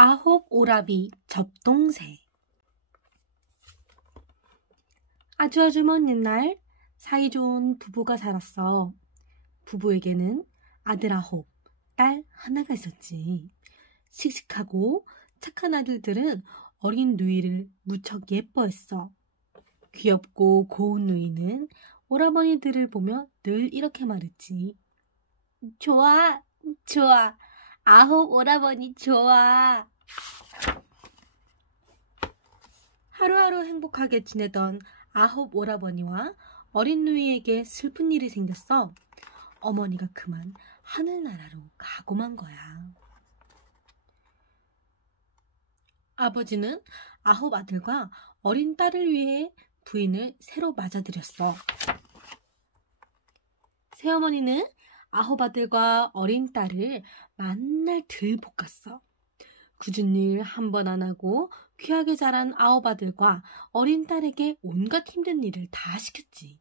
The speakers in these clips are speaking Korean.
아홉 오라비 접동새. 아주 먼 옛날 사이좋은 부부가 살았어. 부부에게는 아들 9, 딸 하나가 있었지. 씩씩하고 착한 아들들은 어린 누이를 무척 예뻐했어. 귀엽고 고운 누이는 오라버니들을 보며 늘 이렇게 말했지. 좋아, 좋아. 9 오라버니 좋아. 하루하루 행복하게 지내던 9 오라버니와 어린 누이에게 슬픈 일이 생겼어. 어머니가 그만 하늘나라로 가고 만 거야. 아버지는 9 아들과 어린 딸을 위해 부인을 새로 맞아들였어. 새어머니는 9 아들과 어린 딸을 만날 들볶았어. 굳은 일 한 번 안 하고 귀하게 자란 9 아들과 어린 딸에게 온갖 힘든 일을 다 시켰지.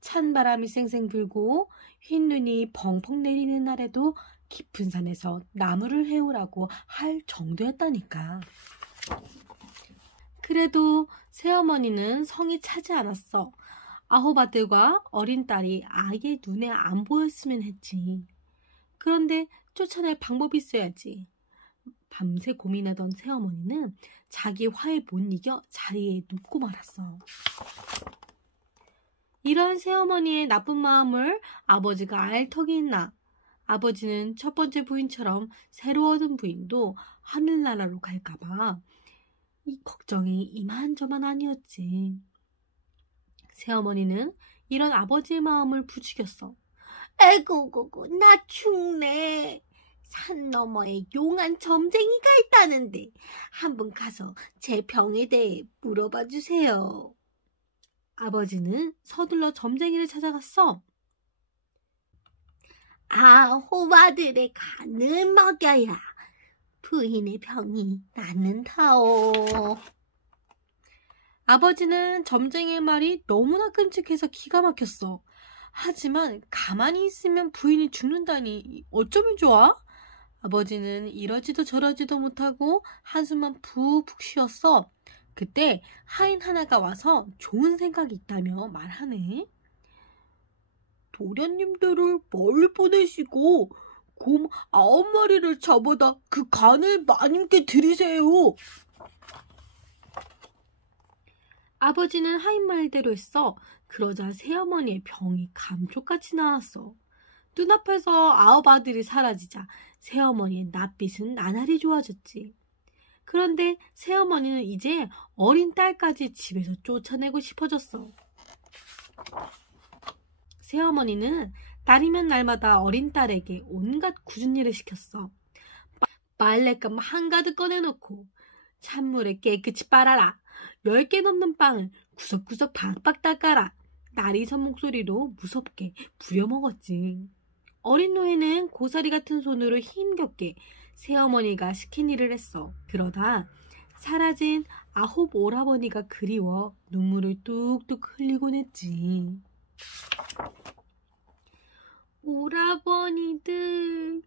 찬 바람이 쌩쌩 불고 흰 눈이 펑펑 내리는 날에도 깊은 산에서 나무를 해오라고 할 정도였다니까. 그래도 새어머니는 성이 차지 않았어. 9 아들과 어린 딸이 아예 눈에 안 보였으면 했지. 그런데 쫓아낼 방법이 있어야지. 밤새 고민하던 새어머니는 자기 화에 못 이겨 자리에 눕고 말았어. 이런 새어머니의 나쁜 마음을 아버지가 알 턱이 있나. 아버지는 첫 번째 부인처럼 새로 얻은 부인도 하늘나라로 갈까봐 이 걱정이 이만저만 아니었지. 새어머니는 이런 아버지의 마음을 부추겼어. 에구구구, 나 죽네. 산 너머에 용한 점쟁이가 있다는데 한번 가서 제 병에 대해 물어봐 주세요. 아버지는 서둘러 점쟁이를 찾아갔어. 9 아들의 간을 먹여야 부인의 병이 낫는다오. 아버지는 점쟁이의 말이 너무나 끔찍해서 기가 막혔어. 하지만 가만히 있으면 부인이 죽는다니 어쩌면 좋아? 아버지는 이러지도 저러지도 못하고 한숨만 푹푹 쉬었어. 그때 하인 하나가 와서 좋은 생각이 있다며 말하네. 도련님들을 멀리 보내시고 곰 9마리를 잡아다 그 간을 마님께 드리세요. 아버지는 하인 말대로 했어. 그러자 새어머니의 병이 감쪽같이 나왔어. 눈앞에서 9 아들이 사라지자 새어머니의 낯빛은 나날이 좋아졌지. 그런데 새어머니는 이제 어린 딸까지 집에서 쫓아내고 싶어졌어. 새어머니는 날이면 날마다 어린 딸에게 온갖 굳은 일을 시켰어. 빨랫감 한가득 꺼내놓고 찬물에 깨끗이 빨아라. 10개 넘는 빵을 구석구석 박박 닦아라. 날이 선 목소리로 무섭게 부려먹었지. 어린 노예는 고사리 같은 손으로 힘겹게 새어머니가 시킨 일을 했어. 그러다 사라진 9 오라버니가 그리워 눈물을 뚝뚝 흘리곤 했지. 오라버니들.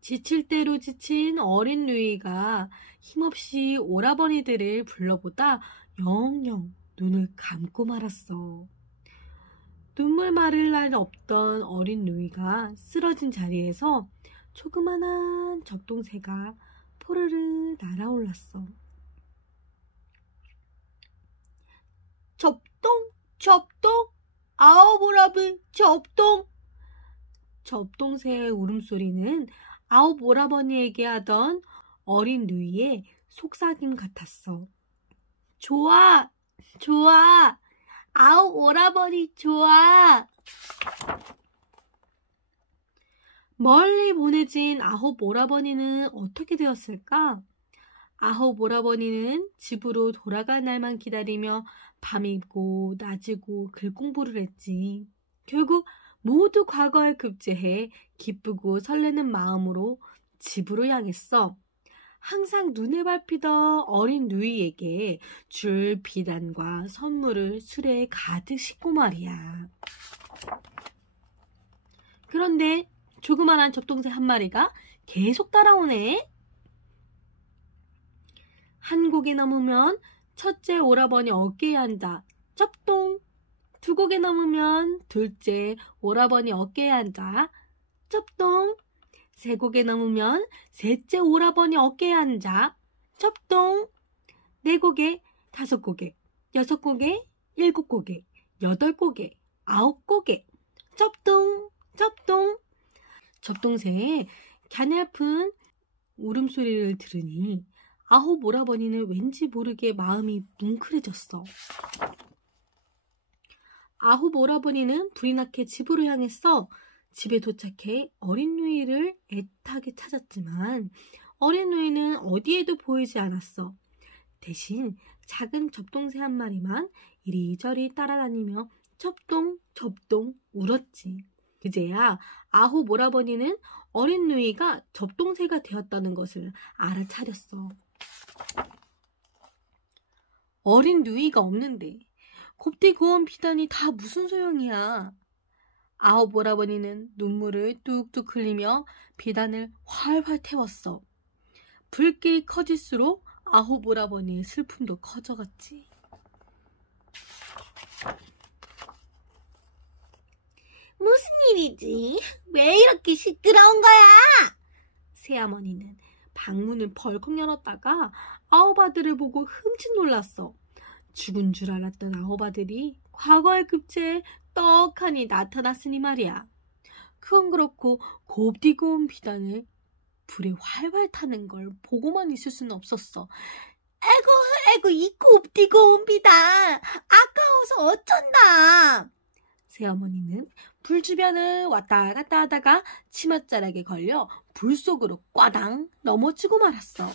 지칠 대로 지친 어린 누이가 힘없이 오라버니들을 불러보다 영영 눈을 감고 말았어. 눈물 마를 날 없던 어린 누이가 쓰러진 자리에서 조그만한 접동새가 포르르 날아올랐어. 접동, 접동, 9 오라비 접동. 접동새의 울음소리는 9 오라버니에게 하던 어린 누이의 속삭임 같았어. 좋아, 좋아. 9 오라버니 좋아. 멀리 보내진 9 오라버니는 어떻게 되었을까? 9 오라버니는 집으로 돌아갈 날만 기다리며 밤이고 낮이고 글 공부를 했지. 결국 모두 과거에 급제해 기쁘고 설레는 마음으로 집으로 향했어. 항상 눈에 밟히던 어린 누이에게 줄 비단과 선물을 수레에 가득 싣고 말이야. 그런데 조그만한 접동새 한 마리가 계속 따라오네. 한 곡이 넘으면 첫째 오라버니 어깨에 앉아 쩝동. 두 곡이 넘으면 둘째 오라버니 어깨에 앉아 쩝동. 세 곡이 넘으면 셋째 오라버니 어깨에 앉아 쩝동. 네 곡에, 다섯 곡에, 여섯 곡에, 일곱 곡에, 여덟 곡에, 아홉 곡에 쩝동 쩝동. 쩝동새의 가냘픈 울음소리를 들으니 아홉 오라버니는 왠지 모르게 마음이 뭉클해졌어. 아홉 오라버니는 불이 나게 집으로 향했어. 집에 도착해 어린 누이를 애타게 찾았지만 어린 누이는 어디에도 보이지 않았어. 대신 작은 접동새 한 마리만 이리저리 따라다니며 첩동 첩동 울었지. 그제야 아홉 오라버니는 어린 누이가 접동새가 되었다는 것을 알아차렸어. 어린 누이가 없는데 곱디 고운 비단이 다 무슨 소용이야. 아홉 오라버니는 눈물을 뚝뚝 흘리며 비단을 활활 태웠어. 불길이 커질수록 아홉 오라버니의 슬픔도 커져갔지. 무슨 일이지? 왜 이렇게 시끄러운 거야? 새어머니는 방문을 벌컥 열었다가 아홉 아들을 보고 흠칫 놀랐어. 죽은 줄 알았던 아홉 아들이 과거의 급제에 떡하니 나타났으니 말이야. 그건 그렇고 곱디 고운 비단을 불에 활활 타는 걸 보고만 있을 수는 없었어. 에고 이 곱디 고운 비단 아까워서 어쩐다. 새어머니는 불 주변을 왔다 갔다 하다가 치맛자락에 걸려 불 속으로 꽈당 넘어지고 말았어.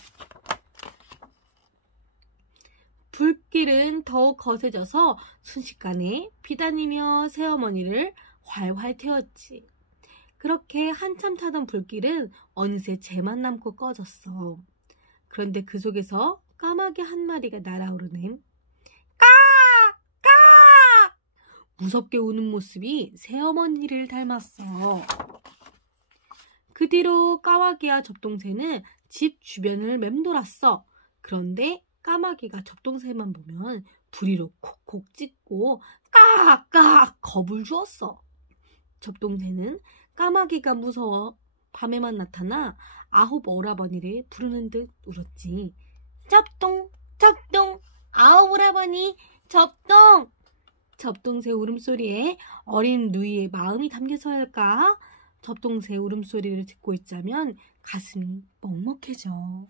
불길은 더욱 거세져서 순식간에 비단이며 새어머니를 활활 태웠지. 그렇게 한참 타던 불길은 어느새 재만 남고 꺼졌어. 그런데 그 속에서 까마귀 한 마리가 날아오르네. 깍! 깍! 무섭게 우는 모습이 새어머니를 닮았어. 그 뒤로 까마귀와 접동새는 집 주변을 맴돌았어. 그런데 까마귀가 접동새만 보면 부리로 콕콕 찢고 깍깍 겁을 주었어. 접동새는 까마귀가 무서워 밤에만 나타나 아홉 오라버니를 부르는 듯 울었지. 접동 접동 아홉 오라버니 접동. 접동새 울음소리에 어린 누이의 마음이 담겨서일까? 접동새 울음소리를 듣고 있자면 가슴이 먹먹해져.